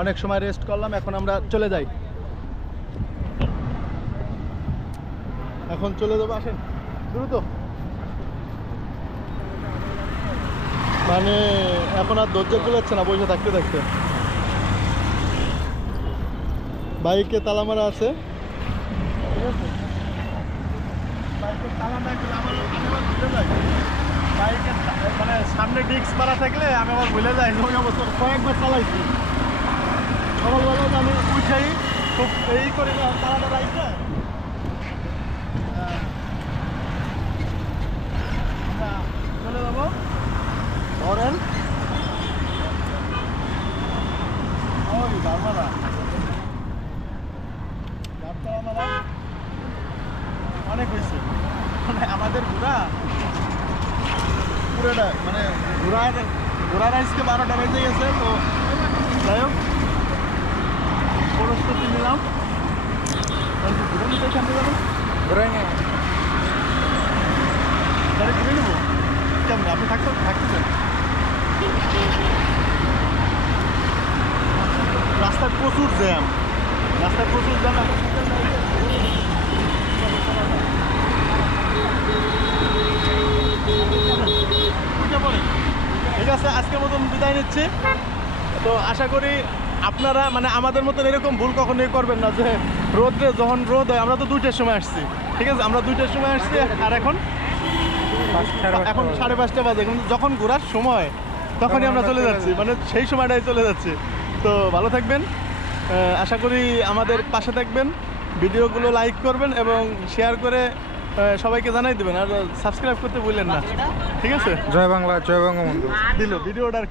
অনেক সময় রেস্ট করলাম, এখন আমরা চলে যাই। এখন চলে যাবো, আসেন দ্রুত। মানে এখন আর ধৈর্য কুলাচ্ছে না বসে থাকতে থাকতে। বাইকে তালা মারা আছে, ঠিক আছে? বাইকের তালা না খুলে আমি আবার ভুলে যাই। বাইকের মানে সামনে ডিস্ক মারা থাকলে আমি আবার ভুলে যাই। ওই অবস্থা কয়েকবার চালাইছি। সকালবেলা তো আমি উঠেই খুব এই করি না, তালাটা রাখতে চলে যাবো। ধরেন ওই বারমারা অনেক হয়েছে, মানে আমাদের ঘোরা পুরোটা মানে ঘোরার আজকে 12টা বেজে গেছে। তো যাই হোক, প্রস্তুতি নিলাম। ঘুরে নিতে সামনে যাবো, ঘুরে নিয়ে গাড়ি ঘুরে নেবো। কেমন আপনি থাকতেছেন? রাস্তায় প্রচুর জ্যাম, রাস্তায় প্রচুর জ্যাম। ঠিক আছে, আজকের মতন বিদায় নিচ্ছি। তো আশা করি আপনারা মানে আমাদের মতন এরকম ভুল কখনোই করবেন না, যে রোদে যখন রোদ হয়, আমরা তো 2টার সময় আসছি, ঠিক আছে? আমরা 2টার সময় আসছি, আর এখন 5:30 বাজে। কিন্তু যখন ঘোরার সময় তখনই আমরা চলে যাচ্ছি, মানে সেই সময়টাই চলে যাচ্ছি। তো ভালো থাকবেন, আশা করি আমাদের পাশে থাকবেন, ভিডিওগুলো লাইক করবেন এবং শেয়ার করে সবাইকে জানাই দেবেন, আর সাবস্ক্রাইব করতে ভুলেন না, ঠিক আছে? জয় বাংলা, জয় বঙ্গবন্ধু। দিল ভিডিওটার